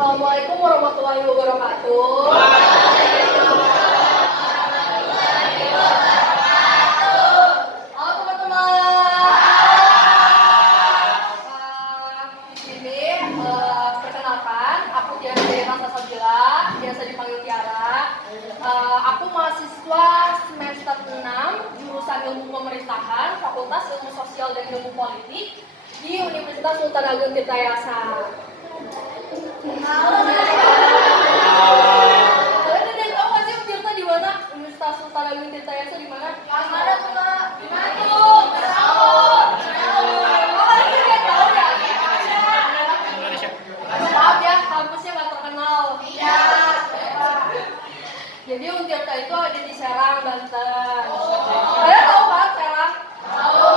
Assalamualaikum warahmatullahi wabarakatuh. Halo teman-teman. Di sini perkenalkan, aku Tiara Dewa Sabila, biasa dipanggil Tiara. Aku mahasiswa semester 6 jurusan Ilmu Pemerintahan, Fakultas Ilmu Sosial dan Ilmu Politik di Universitas Sultan Agung Tirtayasa. Halo. Kalian ada yang tahu nggak sih Tirta di mana? Universitas Sultan Agung Tirtayasa di mana? Yang mana tuh Kak? Di mana tuh? Oh, kalian nggak tahu ya? Maaf ya, kampusnya nggak terkenal. Iya. Jadi Untirta itu ada di Serang, Banten. Kalian tahu kan Serang? Tahu.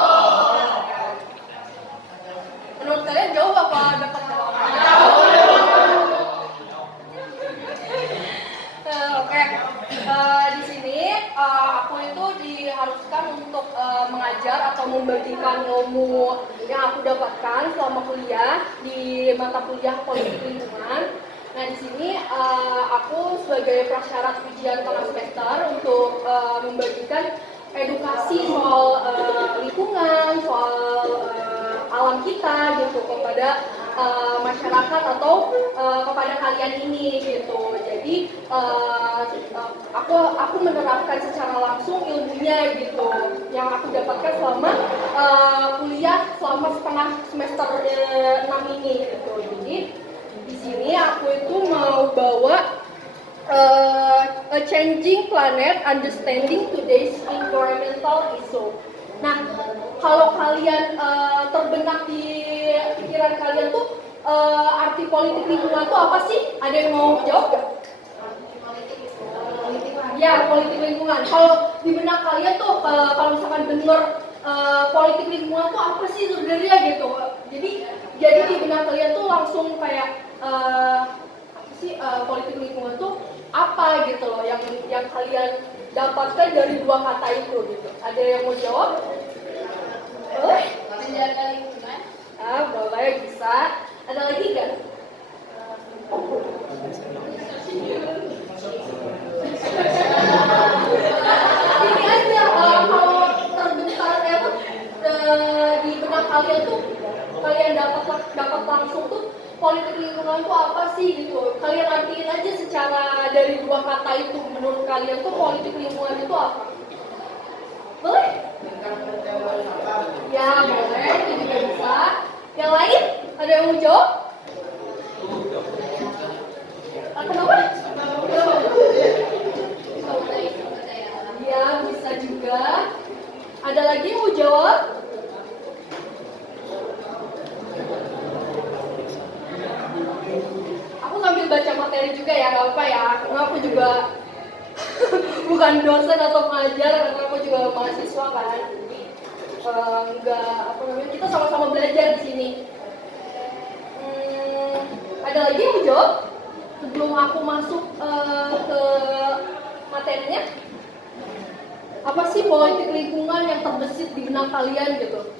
Menurut kalian jauh apa dekat? Di sini aku itu diharuskan untuk mengajar atau membagikan ilmu yang aku dapatkan selama kuliah di mata kuliah politik lingkungan. Nah di sini aku sebagai prasyarat ujian tengah semester untuk membagikan edukasi soal lingkungan, soal alam kita gitu kepada masyarakat atau kepada kalian ini gitu. Jadi aku menerapkan secara langsung ilmunya gitu yang aku dapatkan selama kuliah selama setengah semester 6 ini gitu. Jadi di sini aku itu mau bawa a changing planet understanding today's environmental issue. Nah, kalau kalian terbenak di pikiran kalian tuh arti politik lingkungan tuh apa sih? Ada yang mau jawab gak? Ya, politik lingkungan. Kalau di benak kalian tuh kalau misalkan denger politik lingkungan tuh apa sih sebenarnya gitu? Jadi di benak kalian tuh langsung kayak apa sih politik lingkungan tuh apa gitu loh yang kalian dapatkan dari dua kata itu gitu. Ada yang mau jawab? Boleh? Menjaga lingkungan? Boleh, bisa. Ada lagi nggak? Ini aja kalau terbentarnya tuh di benak kalian tuh kalian dapat langsung tuh politik lingkungan tuh apa sih gitu. Kalian artiin aja secara dari dua kata itu. Menurut kalian tuh politik lingkungan itu apa? Boleh? Ya boleh, itu juga bisa. Yang lain? Ada yang mau jawab? Kenapa? Ya bisa juga. Ada lagi yang mau jawab? Aku sambil baca materi juga ya, gak apa ya. Karena aku juga bukan dosen atau pengajar, karena aku juga mahasiswa kan. Kita sama-sama belajar di sini. Ada lagi yang mau jawab? Sebelum aku masuk ke materinya, apa sih politik lingkungan yang terbesit di benak kalian gitu?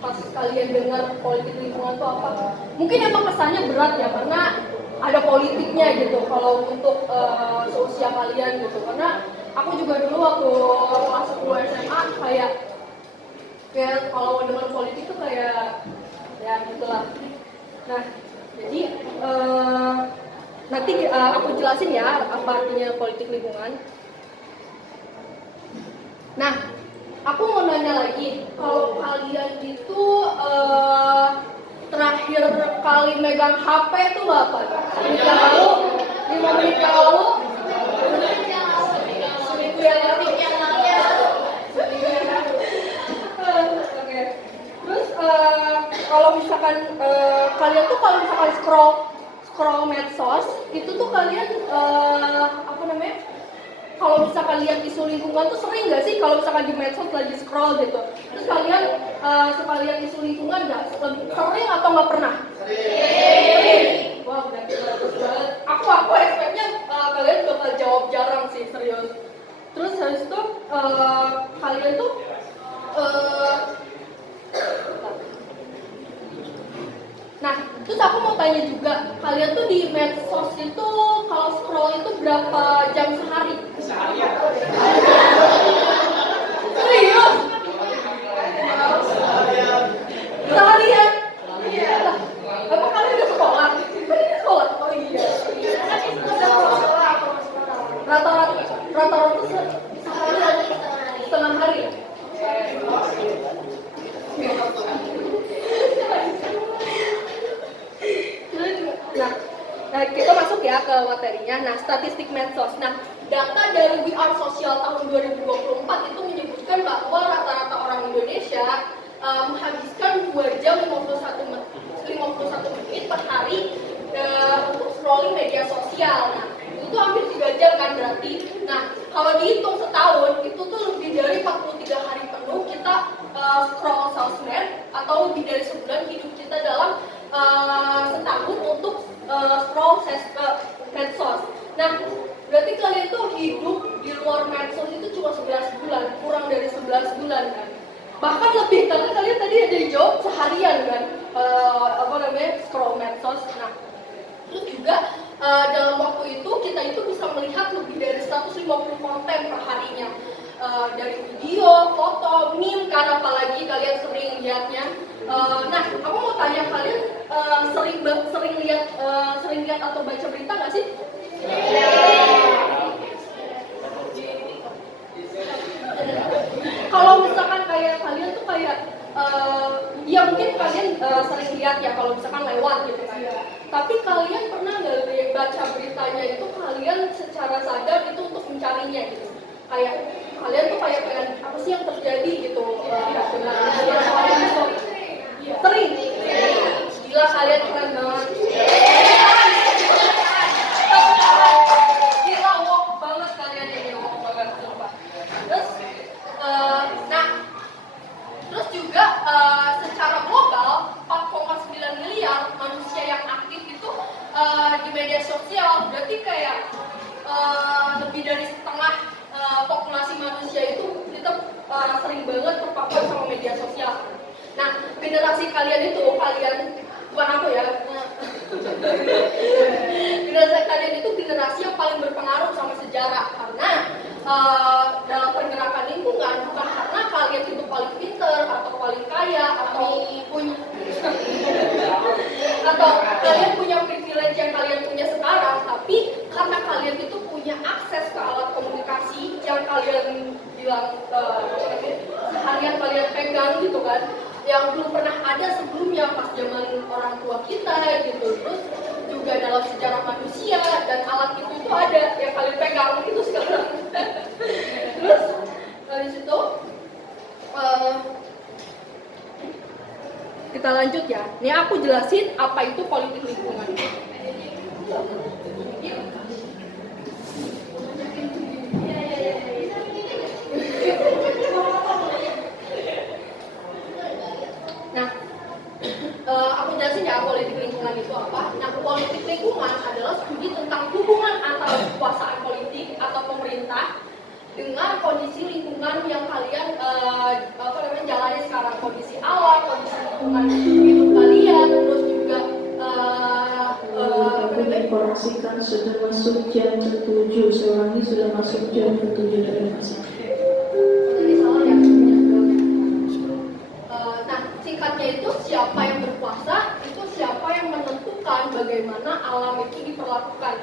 Pas kalian dengar politik lingkungan itu apa? Mungkin emang kesannya berat ya, karena ada politiknya gitu kalau untuk seusia kalian gitu. Karena aku juga dulu waktu kelas 10 SMA kayak kalau dengar politik tuh kayak ya gitulah. Nah jadi nanti aku jelasin ya apa artinya politik lingkungan. Nah aku mau nanya lagi, kalau kalian itu terakhir kali megang HP itu apa? 5 menit yang lalu? 5 menit yang lalu? Seminggu yang lalu? Oke. Terus kalau misalkan kalian tuh kalau misalkan scroll medsos itu tuh kalian kalau misalkan lihat isu lingkungan tuh sering nggak sih kalau misalkan di medsos lagi scroll gitu? Terus kalian suka lihat isu lingkungan nggak? Sering atau nggak pernah? Sering. Wah udah bagus banget. Aku expect-nya kalian bakal jawab jarang sih, serius. Terus habis itu kalian tuh nah terus Terus aku mau tanya juga, kalian tuh di medsos itu kalau scroll itu berapa jam sehari? Seharian. Serius? Seharian? Iya. Emang kalian udah sekolah? Kan ini sekolah? Oh iya. Rata-rata seharian setengah hari. Nah, kita masuk ya ke materinya. Nah, statistik medsos. Nah, data dari We Are Social tahun 2024 itu menyebutkan bahwa rata-rata orang Indonesia menghabiskan 2 jam 51 menit per hari untuk scrolling media sosial. Nah, itu hampir 3 jam kan berarti. Nah, kalau dihitung setahun, itu tuh lebih dari 43 hari penuh kita scroll sosmed, atau lebih dari sebulan hidup kita dalam setahun untuk scroll medsos. Nah, berarti kalian tuh hidup di luar medsos itu cuma 11 bulan, kurang dari 11 bulan kan. Bahkan lebih, karena kalian tadi ada dijawab seharian kan, scroll medsos. Nah, terus juga dalam waktu itu kita itu bisa melihat lebih dari 150 konten per harinya, dari video, foto, meme kan, apalagi kalian sering lihatnya. Nah, aku mau tanya kalian sering lihat atau baca berita nggak sih? Kalau misalkan kayak kalian tuh kayak ya mungkin kalian sering lihat ya kalau misalkan lewat gitu kan. Tapi kalian pernah nggak baca beritanya itu kalian secara sadar itu untuk mencarinya gitu? Kayak kalian tuh kayak pengen apa sih yang terjadi gitu sering. Gila, kalian keren banget. Gila, walk banget kalian ini, walk banget sumpah. Terus terus juga secara global 4,9 miliar manusia yang aktif itu di media sosial. Berarti kayak lebih dari setengah populasi manusia itu kita sering banget terpapar sama media sosial. Nah, generasi kalian itu, bukan aku ya, generasi kalian itu generasi yang paling berpengaruh sama sejarah, karena dalam pergerakan lingkungan, bukan karena kalian itu paling pinter atau paling kaya atau kalian punya privilege yang kalian punya sekarang, tapi karena kalian itu punya akses ke alat komunikasi yang kalian bilang seharian kalian pegang gitu kan, yang belum pernah ada sebelumnya pas zaman orang tua kita gitu. Terus juga dalam sejarah manusia, dan alat itu ada yang kalian pegang itu sekarang. Terus dari situ kita lanjut ya. Ini aku jelasin apa itu politik lingkungan. Nah, aku jelasin ya politik lingkungan itu apa. Nah, politik lingkungan adalah studi tentang hubungan antara kekuasaan politik atau pemerintah dengan kondisi lingkungan yang kalian jalani sekarang, kondisi alam, kondisi lingkungan hidup kalian, terus juga informasikan sudah masuk jam 7, seorang sudah masuk jam 7 dari masa. Nah, singkatnya itu siapa yang berkuasa, itu siapa yang menentukan bagaimana alam itu diperlakukan.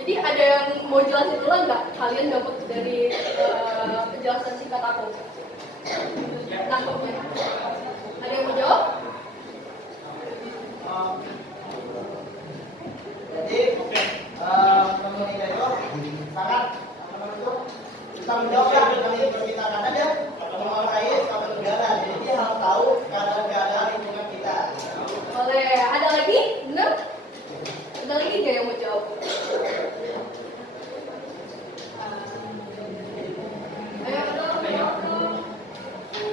Jadi ada yang mau jelasin dulu nggak? Kalian dapat dari penjelasan singkat aku. Nangkepnya. Ada yang mau jawab? Jadi pemerintah itu sangat bisa menjawab kita karena dia menguasai suatu negara, jadi dia harus tahu keadaan lingkungan kita. Boleh. Ada lagi? Benar? Ada lagi nggak yang mau jawab?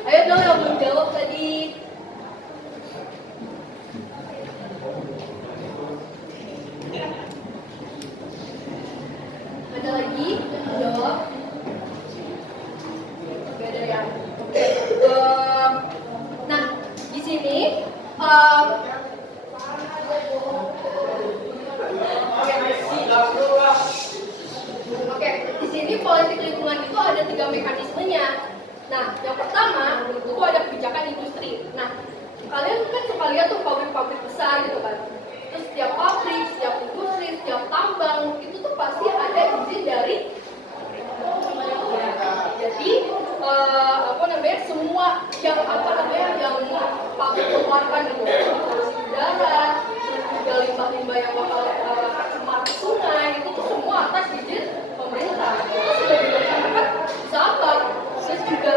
Ayo dong yang belum jawab tadi. Ada lagi yang jawab? Gak ada ya. Nah, di sini yang apa namanya yang pabrik keluarkan gitu, polusi udara, terus juga limbah-limbah yang bakal cemar sungai, itu tuh semua atas izin pemerintah. Itu sebagai masyarakat bisa apa? Terus juga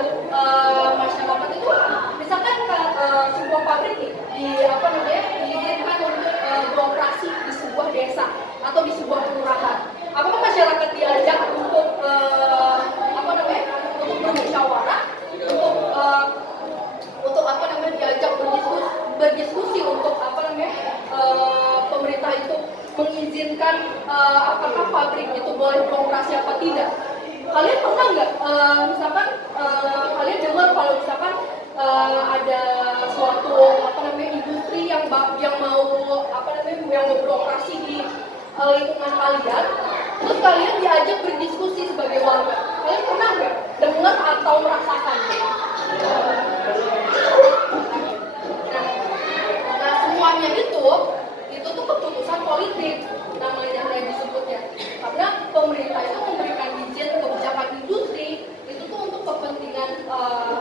masyarakat itu misalkan sebuah pabrik nih di apa namanya diizinkan untuk beroperasi di sebuah desa atau di sebuah kelurahan. Apakah masyarakat diajak untuk apa namanya untuk bermusyawarah, untuk apa namanya diajak berdiskusi untuk apa namanya pemerintah itu mengizinkan apakah pabrik itu boleh beroperasi apa tidak? Kalian pernah nggak misalkan kalian dengar kalau misalkan ada suatu apa namanya industri yang mau apa namanya yang mau beroperasi di lingkungan kalian, terus kalian diajak berdiskusi sebagai warga. Kalian pernah nggak dengar atau merasakan? Nah, semuanya itu tuh keputusan politik namanya yang disebutnya. Karena pemerintah itu memberikan izin kebijakan industri itu tuh untuk kepentingan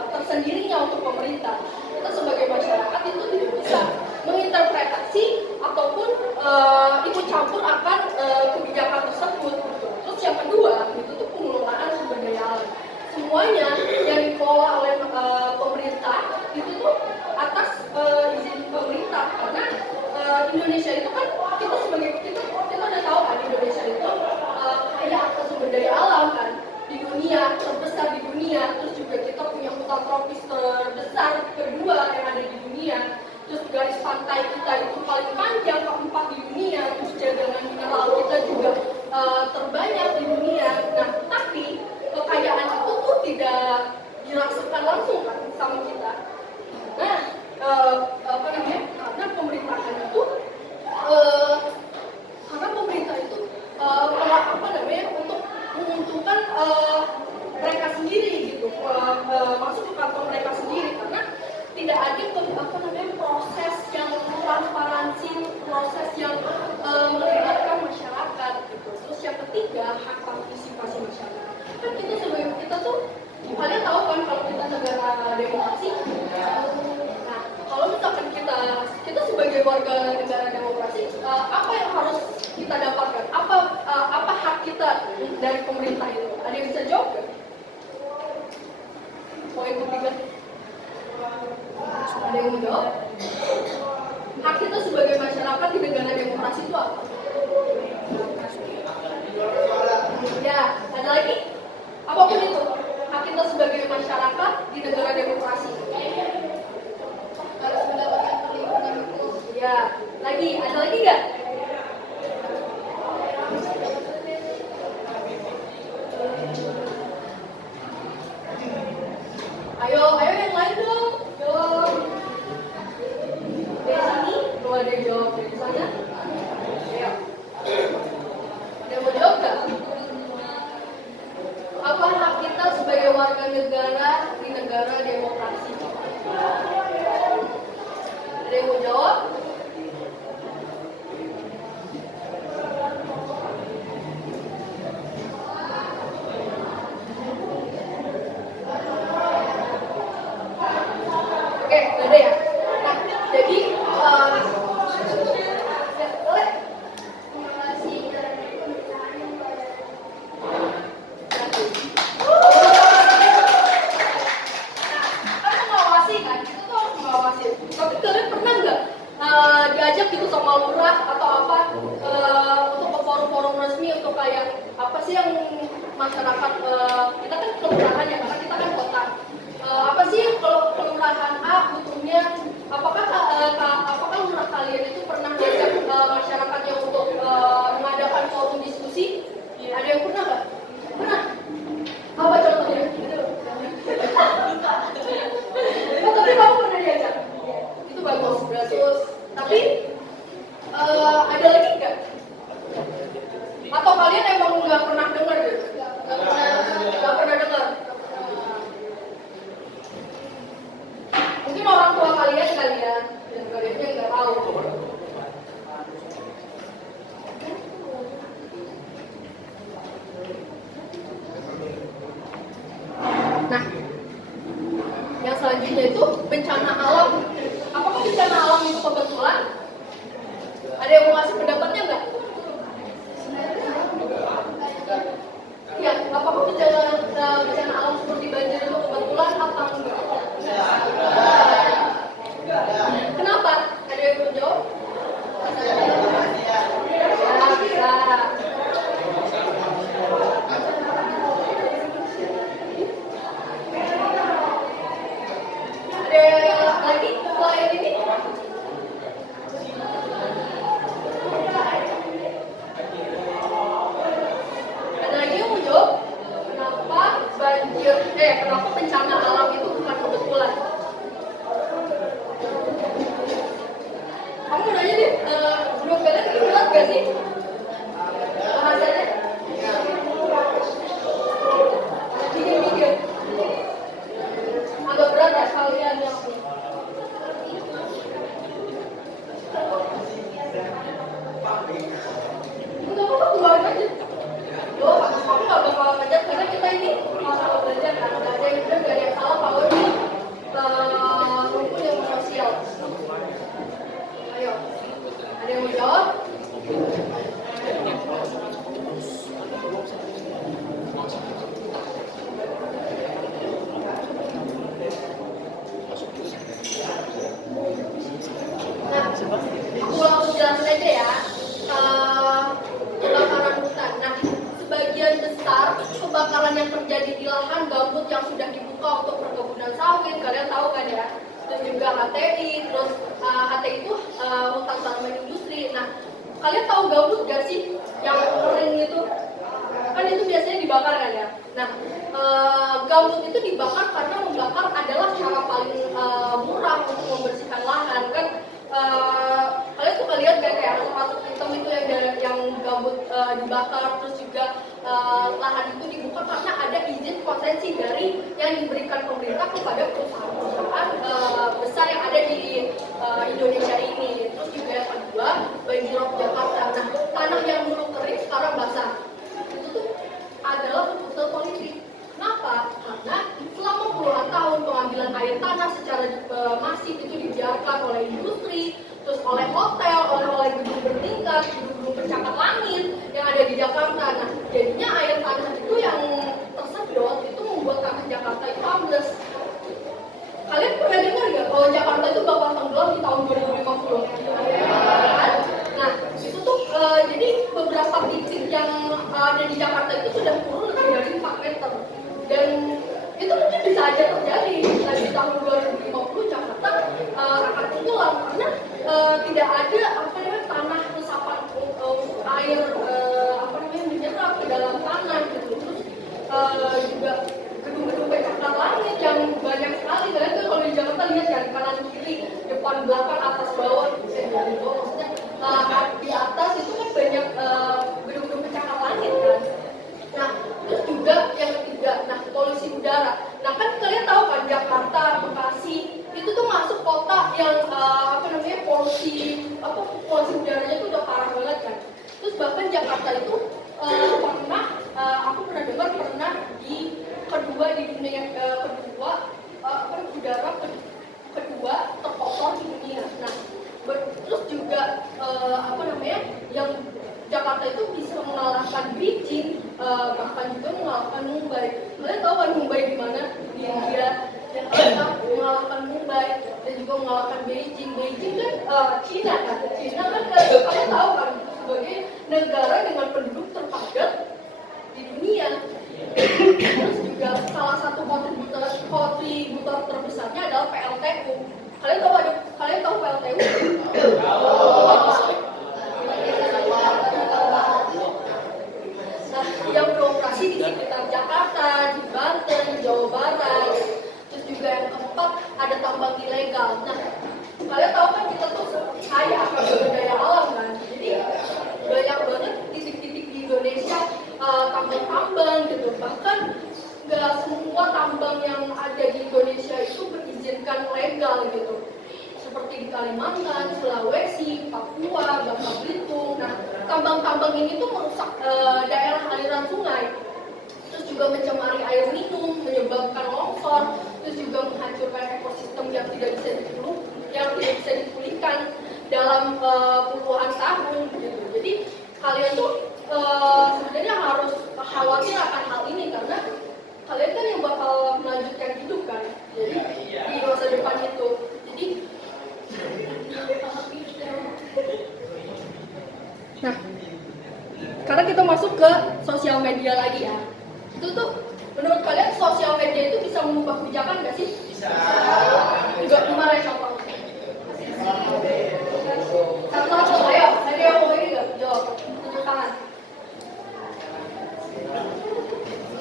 tersendirinya untuk pemerintah. Kita sebagai masyarakat itu tidak bisa menginterpretasi ataupun ikut campur akan kebijakan tersebut. Terus yang kedua itu tuh pengelolaan sumber daya alam. Semuanya yang dikelola oleh pemerintah itu tuh atas izin pemerintah. Karena Indonesia itu kan kita udah tahu kan Indonesia itu kaya atas sumber daya alam kan di dunia, terbesar di dunia. Terus juga kita punya hutan tropis terbesar kedua yang ada di dunia. Terus garis pantai kita itu paling panjang keempat di dunia. Terus cadangan mineral kita juga terbanyak di dunia. Nah, tapi kekayaan itu tuh tidak dirasakan langsung kan sama kita. Nah, apa namanya? Karena pemerintahan itu apa namanya untuk menguntungkan mereka sendiri gitu, masuk ke kantong mereka sendiri karena tidak ada apa namanya proses yang transparansi, proses yang melibatkan masyarakat gitu. Terus yang ketiga hak partisipasi masyarakat. Kan kita sebagai kita tuh kalian tahu kan kalau kita negara demokrasi. Nah, kalau misalkan kita sebagai warga negara demokrasi, apa yang harus kita dapatkan? Apa hak kita dari pemerintah itu? Ada yang bisa jawab nggak? Poin ketiga. Ada yang mau jawab? Hak kita sebagai masyarakat di negara demokrasi itu apa? Ya, ada lagi? Apapun itu, hak kita sebagai masyarakat di negara demokrasi. Harus mendapatkan perlindungan hukum. Ya, ada lagi nggak? Ayo yang lain dong, jawab. Dari sini, kalau ada yang jawab dari sana. Ayo. Ada yang mau jawab nggak? Apa hak kita sebagai warga negara di negara demokrasi? Ada yang mau jawab? Oke, nggak ada ya? Nah, jadi boleh. Mengawasi kan, kita tuh harus mengawasi. Tapi kalian pernah nggak diajak gitu sama lurah atau apa untuk ke forum-forum resmi untuk kayak apa sih yang masyarakat kita kan kelurahan ya karena kita kan kota. Apa sih kalau kelurahan A butuhnya? Apakah lurah kalian itu pernah ngajak masyarakatnya untuk mengadakan forum diskusi? Ada yang pernah nggak? Pernah. Apa contohnya? Tapi kamu pernah diajak? Itu bagus. Tapi ada lagi nggak? Atau kalian emang nggak pernah dengar gitu? Nggak pernah dengar. Mungkin orang tua kalian dan kaliannya nggak tahu. Nah, yang selanjutnya itu Aku mau nanya deh, menurut kalian ini berat gak sih bahasanya? Dikit-dikit. Agak berat ya kalian yang enggak apa-apa, keluarin aja. Loh, aku gak bakal ngajak karena kita ini sama belajar kan. Gak ada yang benar, gak ada yang salah kalau di rumpun ilmu sosial. Ayo, ada yang mau jawab? Nah, aku langsung jelasin aja ya. Kebakaran hutan. Nah, sebagian besar kebakaran yang terjadi di lahan gambut yang sudah dibuka untuk perkebunan sawit, kalian tahu kan ya? Dan juga HTI, terus HTI itu hutan tanaman industri. Nah, kalian tahu gambut gak sih yang kering itu? Kan itu biasanya dibakar kan ya? Nah, gambut itu dibakar karena membakar adalah cara paling murah untuk membersihkan lahan kan. Kalian suka lihat kan kayak asap-asap hitam itu yang gambut dibakar, terus juga lahan itu dibuka karena ada izin konsesi dari yang diberikan pemerintah kepada perusahaan-perusahaan besar yang ada di Indonesia ini. Terus juga yang kedua, banjirop Jakarta. Nah, tanah yang dulu kering sekarang basah. Itu tuh adalah keputusan politik. Kenapa? Karena selama puluhan tahun pengambilan air tanah secara masif itu dibiarkan oleh industri, terus oleh hotel, oleh gedung bertingkat, gedung pencakar langit yang ada di Jakarta. Nah, jadinya air tanah itu yang tersedot itu membuat tanah Jakarta itu ambles. Kalian pernah dengar nggak kalau Jakarta itu bakal tenggelam di tahun 2050? Kan? Nah, itu tuh jadi beberapa titik yang ada di Jakarta itu sudah turun lebih dari 4 meter. Dan itu mungkin bisa aja terjadi di tahun 2050 Jakarta akan tenggelam karena tidak ada tanah resapan air menyerap ke dalam tanah gitu. Terus juga gedung-gedung pencakar langit yang banyak sekali. Kalian tuh kalau di Jakarta lihat ya di kanan kiri, depan belakang atas bawah, maksudnya di atas itu kan banyak gedung-gedung pencakar langit kan. Nah, terus juga yang ketiga, polusi udara. Nah, kan kalian tahu kan Jakarta, Bekasi itu tuh masuk kota yang polusi udaranya itu udah parah banget kan. Terus bahkan Jakarta itu aku pernah dengar di kedua di dunia udara kedua terkotor di dunia. Nah, terus juga yang Jakarta itu bisa mengalahkan Beijing, bahkan juga mengalahkan Mumbai. Kalian tahu kan Mumbai di mana? Di India. Jakarta mengalahkan Mumbai dan juga mengalahkan Beijing. Beijing kan Cina kan? Cina kan kalian tahu kan sebagai negara dengan penduduk terpadat di dunia. Terus juga salah satu kontributor terbesarnya adalah PLTU. Kalian tahu PLTU? Nah, yang beroperasi di sekitar Jakarta, di Banten, di Jawa Barat. Terus juga yang keempat ada tambang ilegal. Nah, kalian tahu kan kita tuh kaya akan sumber daya alam kan. Jadi banyak banget titik-titik di Indonesia tambang-tambang gitu. Bahkan nggak semua tambang yang ada di Indonesia itu berizinkan legal gitu. Seperti di Kalimantan, Sulawesi, Papua, Bangka Belitung. Nah, tambang-tambang ini tuh merusak daerah aliran sungai. Terus juga mencemari air minum, menyebabkan longsor, terus juga menghancurkan ekosistem yang tidak bisa dipulihkan dalam puluhan tahun gitu. Jadi kalian tuh sebenarnya harus khawatir akan hal ini karena kalian kan yang bakal melanjutkan hidup kan. Jadi di masa depan itu. Jadi nah, sekarang kita masuk ke sosial media lagi ya. Itu tuh menurut kalian sosial media itu bisa mengubah kebijakan nggak sih? Bisa. Enggak, gimana ya contohnya? Satu-satu, ayo. Ada yang mau ini nggak? Jawab. Tunjuk tangan.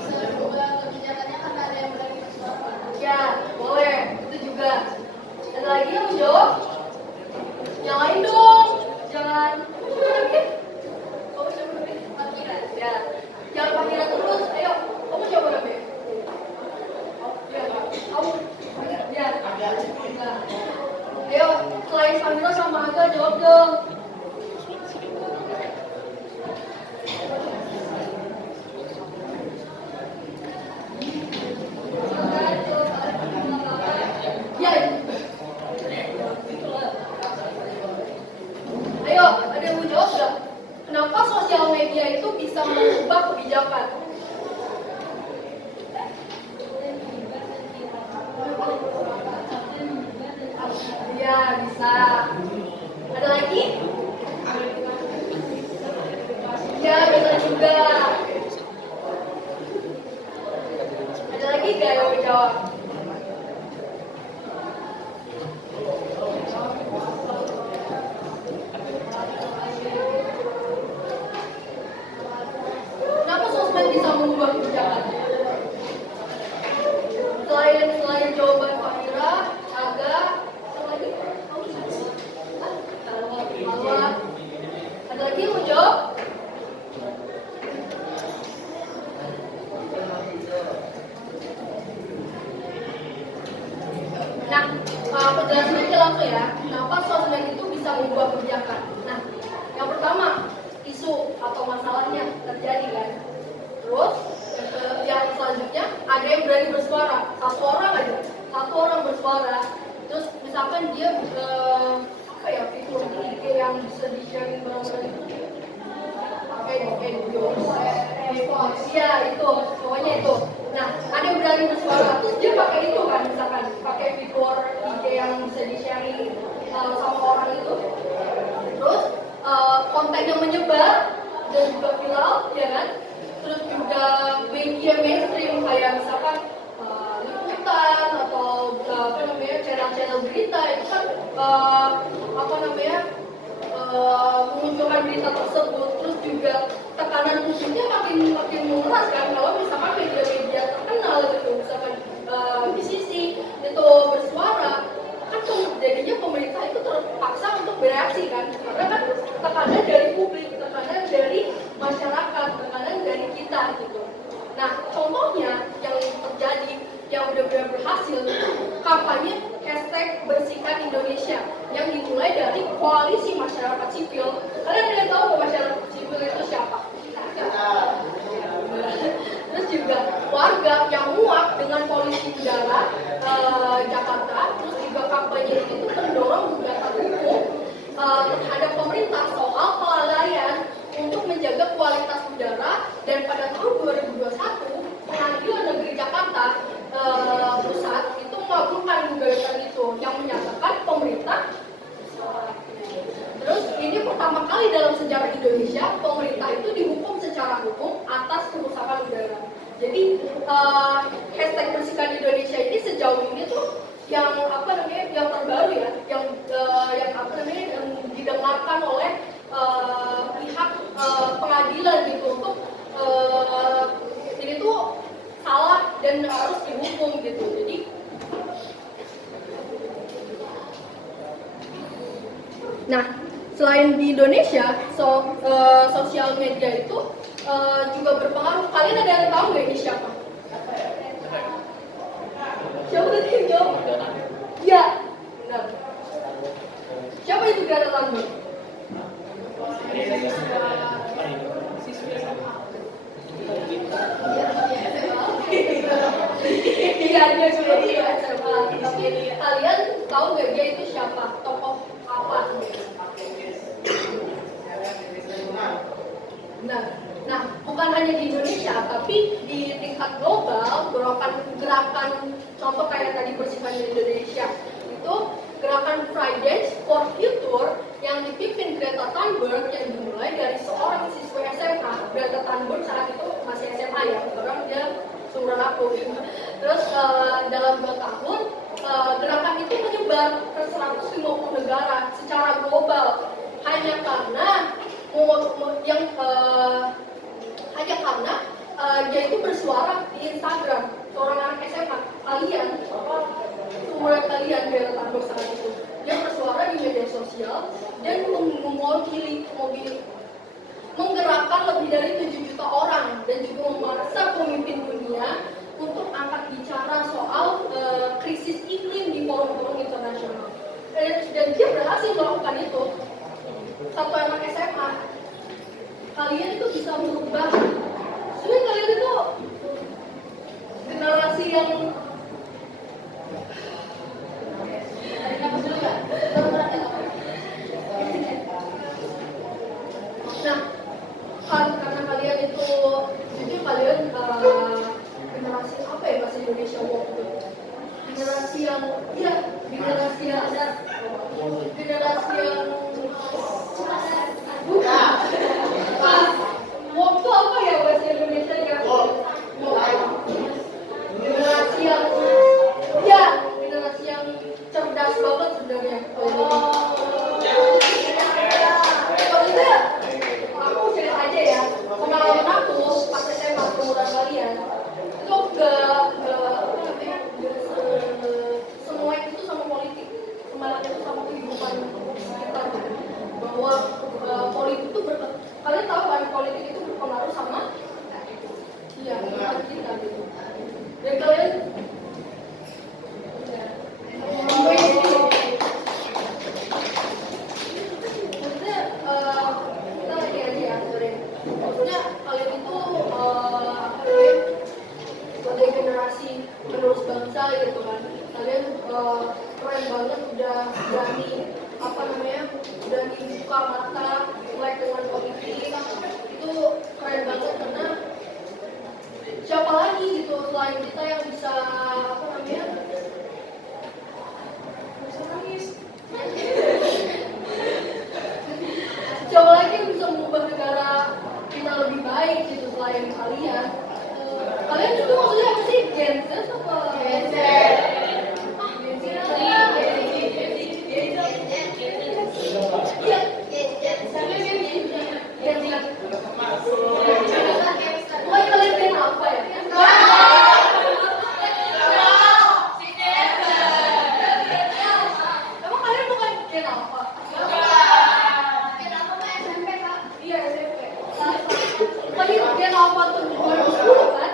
Bisa mengubah kebijakannya karena ada yang berani bersuara. Ya, boleh. Itu juga. Ada lagi yang jawab? Yang lain dong. Ayo, ada yang mau jawab nggak? Kenapa sosial media itu bisa mengubah kebijakan? Ya, bisa. Ada lagi? Ya, bisa juga. Ada lagi nggak yang mau jawab? Kenapa sosmed bisa mengubah kebijakan? Selain jawaban Pak Ira, Aga, ada lagi? Hah? Ada lagi yang mau jawab? Nah, aku jelasin aja langsung ya, kenapa sosmed itu bisa mengubah kebijakan. Nah, yang pertama, isu atau masalahnya terjadi kan. Terus, yang selanjutnya, ada yang berani bersuara. Satu orang bersuara. Terus, misalkan dia, fitur IG yang bisa di-sharing barang-barang itu. Ya, itu, pokoknya itu. Nah, ada yang berani bersuara, terus dia pakai itu kan, misalkan pakai fitur IG yang bisa di-sharing sama orang itu. Terus konten yang menyebar dan juga viral, ya kan? Terus juga media mainstream kayak misalkan liputan atau channel-channel berita itu kan memunculkan berita tersebut. Terus juga tekanan publiknya makin mengeras kan kalau misalkan media-media terkenal gitu, misalkan BCC itu bersuara, kan jadinya pemerintah itu terpaksa untuk bereaksi kan, karena kan tekanan dari publik, tekanan dari masyarakat, tekanan dari kita gitu. Nah, contohnya yang terjadi yang benar-benar berhasil kampanye #bersihkan-Indonesia yang dimulai dari koalisi masyarakat sipil. Kalian ada yang tahu nggak masyarakat sipil itu siapa? Terus juga warga yang muak dengan polusi udara Jakarta. Terus juga kampanye itu mendorong gugatan hukum terhadap pemerintah soal kelalaian untuk menjaga kualitas udara. Dan pada tahun 2021 Pengadilan Negeri Jakarta Pusat itu mengabulkan gugatan itu yang menyatakan pemerintah. Terus ini pertama kali dalam sejarah Indonesia pemerintah itu dihukum secara hukum atas kerusakan udara. Jadi #bersihkan Indonesia ini sejauh ini tuh yang terbaru ya, yang didengarkan oleh pihak pengadilan gitu untuk ini tuh salah dan harus dihukum gitu. Jadi nah, selain di Indonesia, sosial media itu juga berpengaruh. Kalian ada yang tahu nggak ini siapa? Siapa tadi yang jawab? Ya, benar. Siapa itu Greta Thunberg? Iya, dia sudah di SMA. Tapi kalian tahu nggak dia itu siapa? Tokoh apa? Nah, bukan hanya di Indonesia, tapi di tingkat global, gerakan contoh kayak tadi Bersihkan Indonesia itu gerakan Fridays for Future yang dipimpin Greta Thunberg yang dimulai dari seorang siswa SMA. Greta Thunberg saat itu masih SMA ya, sekarang dia seumuran aku. Terus dalam 2 tahun gerakan itu menyebar ke 150 negara secara global hanya karena dia itu bersuara di Instagram. Seorang anak SMA, seumuran kalian Greta Thunberg saat itu, dia bersuara di media sosial dan menggerakkan lebih dari 7 juta orang dan juga memaksa pemimpin dunia untuk angkat bicara soal krisis iklim di forum-forum internasional. Dan dia berhasil melakukan itu. Satu anak SMA, kalian itu bisa merubah. Sebenarnya kalian itu generasi yang bahwa politik itu kalian tahu kan politik itu berpengaruh sama iya kita gitu. Dan kalian maksudnya kita lagi aja sorry. Maksudnya kalian itu sebagai generasi penerus bangsa gitu kan. Kalian keren banget udah berani berani buka mata mulai dengan politik itu keren banget karena siapa lagi gitu selain kita yang bisa bisa nangis siapa lagi yang bisa mengubah negara kita lebih baik gitu selain kalian. Kalian juga maksudnya apa sih? Gen Z apa? Gen Z. Kalian gen apa ya? Emang kalian bukan gen apa? Gen apa mah SMP kak? Iya SMP. Lagi gen apa tuh? 2010 kan?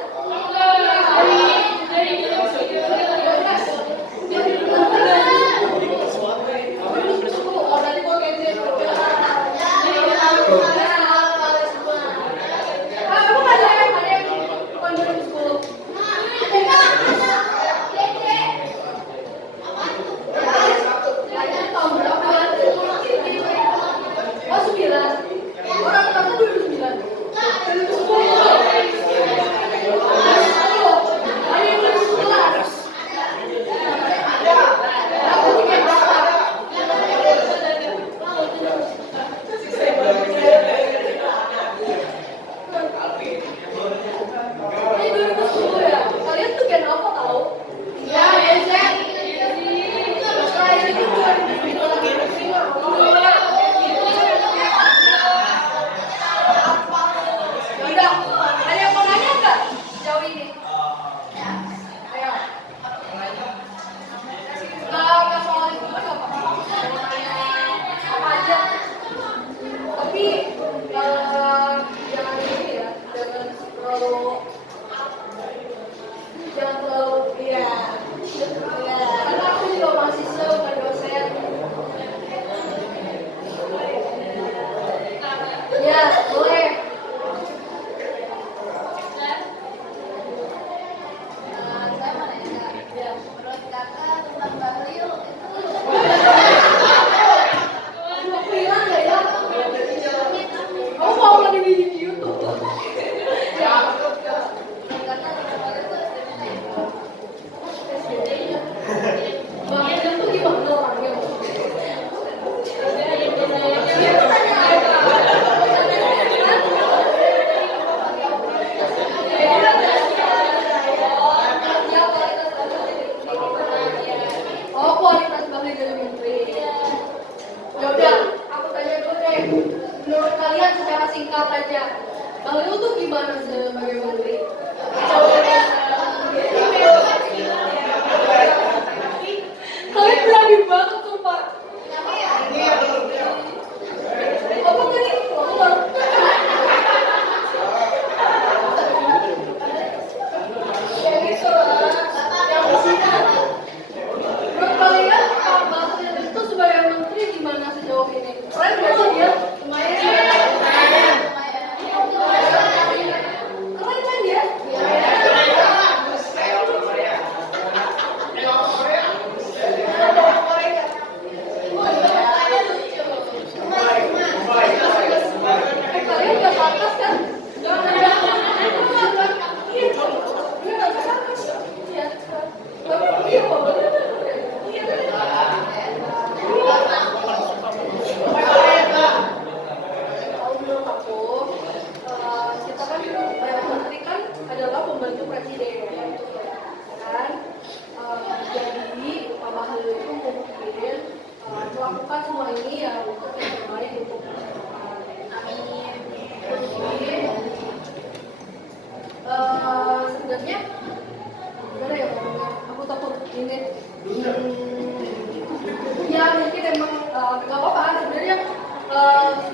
Keren kan dia?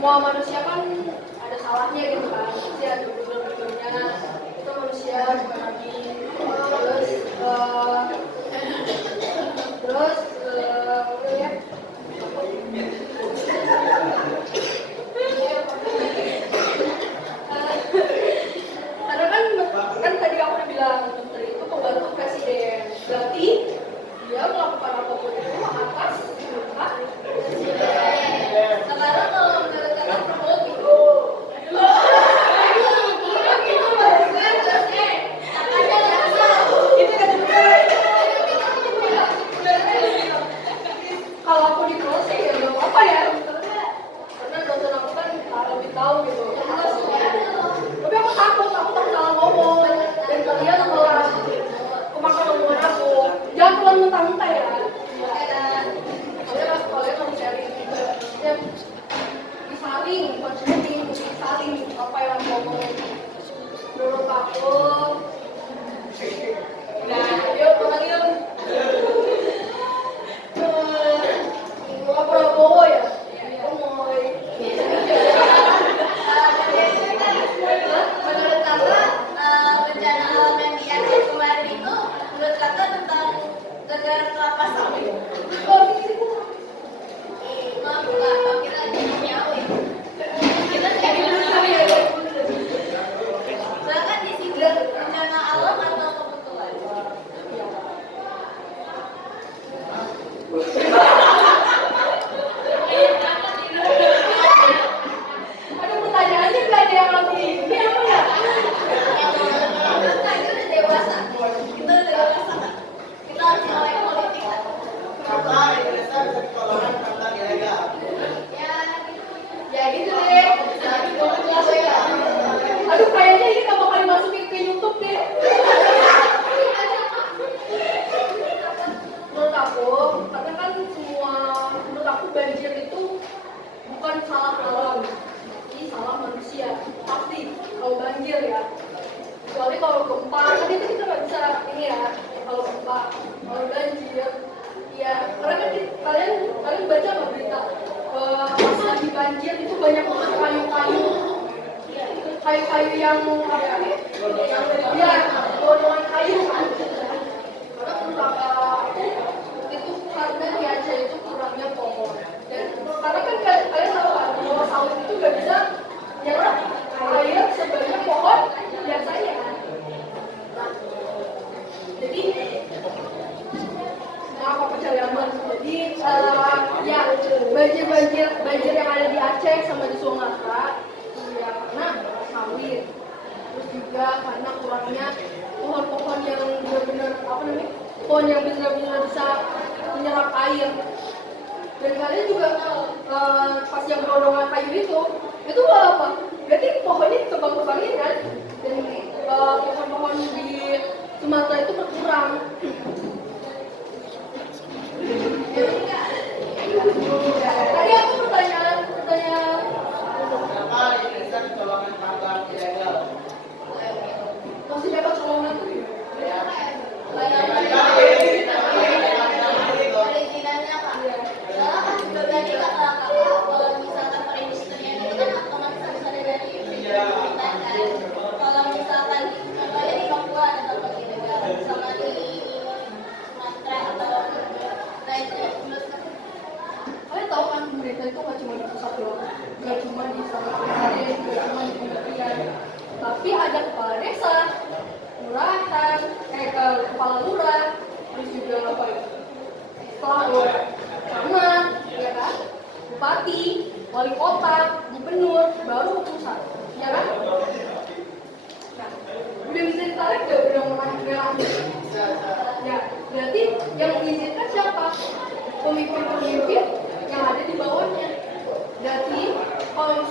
semua manusia kan ada salahnya gitu kan, pasti ada betul-betulnya. Kita manusia bukan nabi. Terus udah ya. Karena kan tadi aku udah bilang menteri itu pembantu presiden, berarti dia melakukan apapun itu atas perintah presiden. Sekarang kalau menurut kalian perlu gitu. Kalau aku di proses ya nggak apa ya, karena dosen aku kan lebih tahu gitu. Tapi aku takut salah ngomong dan kalian malah kemakan omongan aku. Jangan keluar mentah-mentah ya. Kalian harus cari ya, disaring, bukan cuma disaring apa yang ngomong. Menurut aku, nah, yuk panggil Prabowo ya. Menurut kakak, bencana alam yang di Aceh kemarin itu, menurut kakak tentang negara kelapa sawit. Oh, gitu. Maaf kak, kira nyawa ya. Kita tidak ya. Soalnya kan di sini bencana alam atau kebetulan. Ada pertanyaannya nggak ada yang lebih ini apa ya? Kita udah dewasa. Kita udah dewasa kak. Kita harus melek politik kak. Kenapa Indonesia bisa ditolongkan tentang ilegal? Ya gitu deh. Aduh, kayaknya ini nggak bakal dimasukin ke YouTube deh. Menurut aku, karena kan menurut aku banjir itu bukan salah alam, ini salah manusia. Pasti kalau banjir ya. Kecuali kalau gempa, tadi itu kita nggak bisa ini ya. Kalau gempa, kalau banjir, ya karena kan kalian baca nggak berita pas lagi banjir itu banyak banget kayu-kayu yang apa ya, gondongan kayu kan. Karena menurut aku itu karena di Aceh itu kurangnya pohon. Dan karena kan kalian tahu kan bahwa sawit itu nggak bisa nyerap air sebanyak pohon biasanya kan. Nah, jadi maaf aku cari aman. Jadi ya banjir yang ada di Aceh sama di Sumatera ya karena sawit. Terus juga karena kurangnya pohon-pohon yang benar-benar pohon yang benar-benar bisa menyerap air. Dan kalian juga pas yang gondongan kayu itu apa? Berarti pohonnya tebang-tebangin kan? Dan pohon-pohon di Sumatera itu berkurang. Tadi aku pertanyaan Kenapa Indonesia ditolongkan tentang ilegal? masih dapat colongan tuh ya? perizinannya kak. Soalnya kan juga tadi kata kakak kalau misalkan perindustrian itu kan otomatis harus ada dari pemerintahan kan. Kalau misalkan contohnya di Papua ada tempat ilegal, sama di Sumatera atau nah itu menurut kakak. Kalian tahu kan pemerintah itu nggak cuma di pusat doang, nggak cuma di kabupaten, nggak cuma di kementerian, tapi ada kepala desa, kelurahan, kepala lurah, terus juga apa ya? Camat, ya kan? Bupati, wali kota, gubernur, baru ke pusat, ya kan? Nah, udah bisa ditarik nggak udah merah? Ya, berarti yang mengizinkan siapa? Pemimpin-pemimpin yang ada di bawahnya. Berarti kalau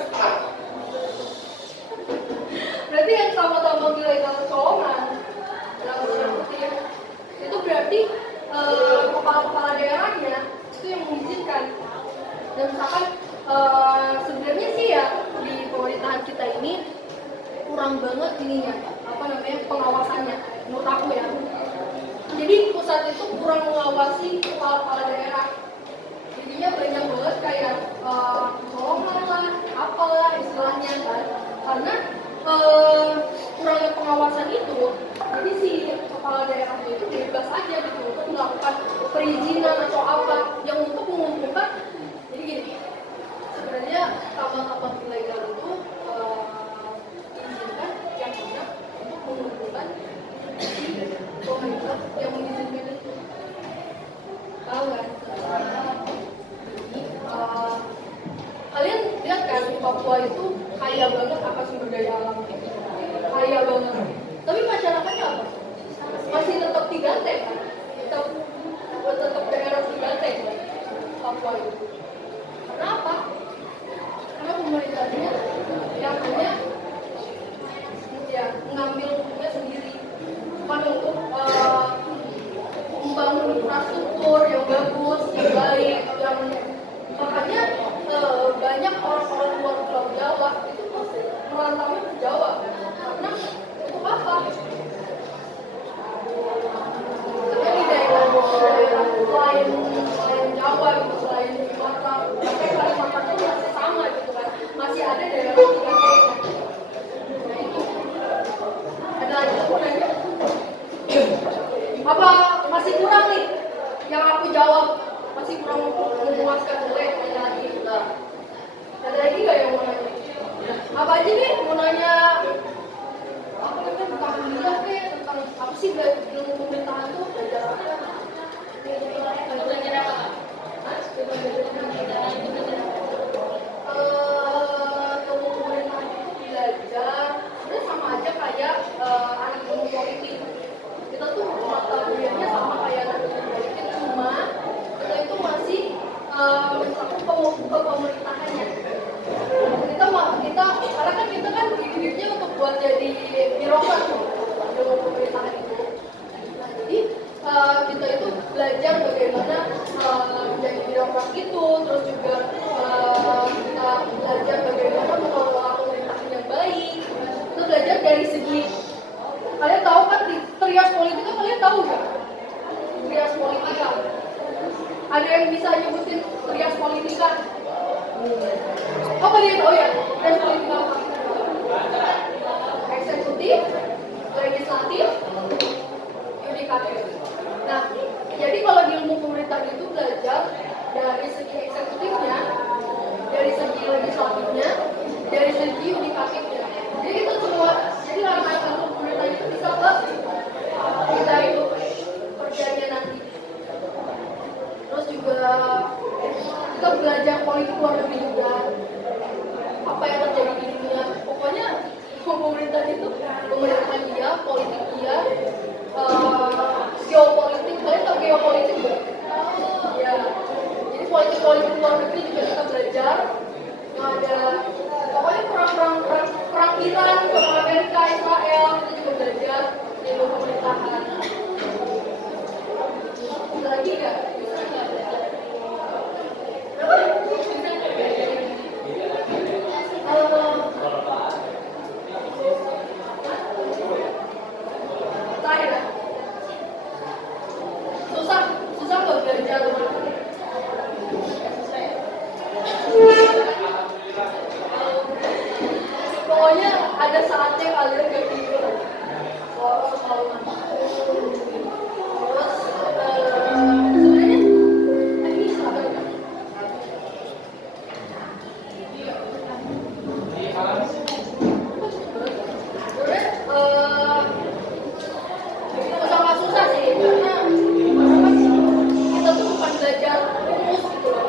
berarti yang sama-sama ilegal kecolongan dalam tanda kutip itu berarti kepala-kepala daerahnya itu yang mengizinkan. Dan misalkan sebenarnya sih ya di pemerintahan kita ini kurang banget ininya pengawasannya menurut aku ya. Jadi pusat itu kurang mengawasi kepala-kepala daerah. Jadinya banyak banget kayak colongan lah, Papua itu kaya banget akan sumber daya alam, kaya banget. Tapi masyarakatnya apa? Masih tetap 3T kan? Tetap daerah 3T Papua itu. Kenapa? Karena pemerintahnya yang hanya ya mengambil untungnya sendiri, bukan untuk membangun infrastruktur yang bagus, yang baik, yang makanya banyak orang-orang luar Pulau Jawa itu merantaunya ke Jawa karena untuk apa? Karena di daerah selain Jawa gitu, selain Sumatera, sampai Kalimantan itu masih sama gitu kan, masih ada daerah 3T. Nah itu ada lagi aku nanya, apa masih kurang nih yang aku jawab, masih kurang memuaskan, boleh tanya lagi. Nah, ada lagi nggak yang mau nanya? Apa aja nih mau nanya? Apa namanya tentang kuliah kayak tentang apa sih ilmu pemerintahan tuh, belajar apa? Belajar apa? Ilmu pemerintahan itu belajar sebenarnya sama aja kayak anak ilmu politik. Kita tuh mata kuliahnya sama kayak anak ilmu politik, cuma kita itu masih mencakup pemerintahannya. Karena kan kita kan hidupnya untuk buat jadi birokrat tuh, ilmu pemerintahan itu. Nah, jadi kita itu belajar bagaimana menjadi birokrat itu, terus juga kita belajar bagaimana mengelola pemerintahan yang baik. Kita belajar dari segi, kalian tahu kan di trias politika, kalian tahu nggak? Trias politika. Ada yang bisa nyebutin trias politika? Oh kalian tahu ya? Trias politika apa? Eksekutif, legislatif, yudikatif. Nah, jadi kalau di ilmu pemerintahan itu belajar dari segi eksekutifnya, dari segi legislatifnya, dari segi yudikatifnya. Jadi itu semua, jadi anak-anak ilmu pemerintahan itu bisa ke kita itu kerjanya nanti. Terus juga kita belajar politik luar negeri juga, apa yang terjadi di dunia. Pokoknya pemerintahan itu, pemerintahan iya, politik iya, geopolitik. Kalian tahu geopolitik nggak? Ya, jadi politik luar negeri juga kita belajar. Ada pokoknya perang Iran, perang Amerika, Israel, kita juga belajar ilmu pemerintahan. Ada lagi nggak? Susah nggak belajar? Pokoknya ada saatnya kalian gak tidur. Terus sebenarnya ini sahabat kan? Susah sih, karena kita tuh bukan belajar rumus gitu loh,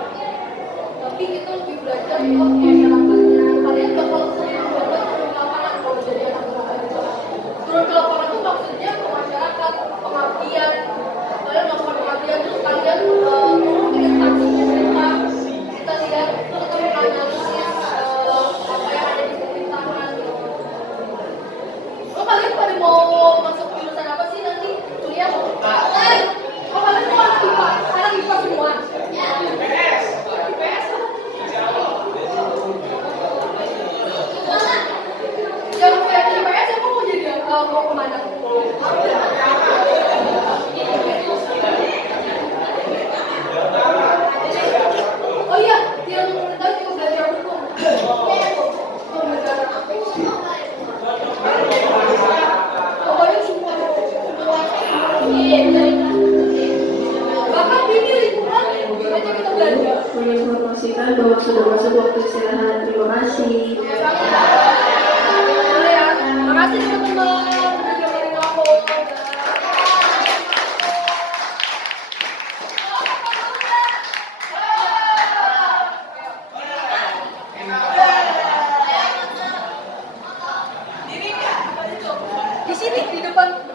tapi kita lebih belajar masyarakatnya. Kalian bakal sering banget turun ke lapangan kalau jadi anak muda. Turun ke lapangan itu maksudnya ke masyarakat, pengabdian. Kalian melakukan pengabdian, terus kalian turun ke instansi pemerintah. Kita lihat, kita menganalisis apa yang ada di pemerintahan gitu. Oh, kalian pada mau masuk jurusan apa sih nanti kuliah? Oh, kalian mau anak IPA? Anak IPA semua? IPS? IPS? Yang IPS yang mau jadi mau kemana? Oh iya, dia pemerintahan juga belajar hukum. Hukum negara. Pokoknya semua bahkan ini lingkungan aja kita belajar. Menginformasikan bahwa sudah masuk waktu istirahat. Terima kasih. Boleh ya. Makasih teman-teman udah dengerin aku. sini di depan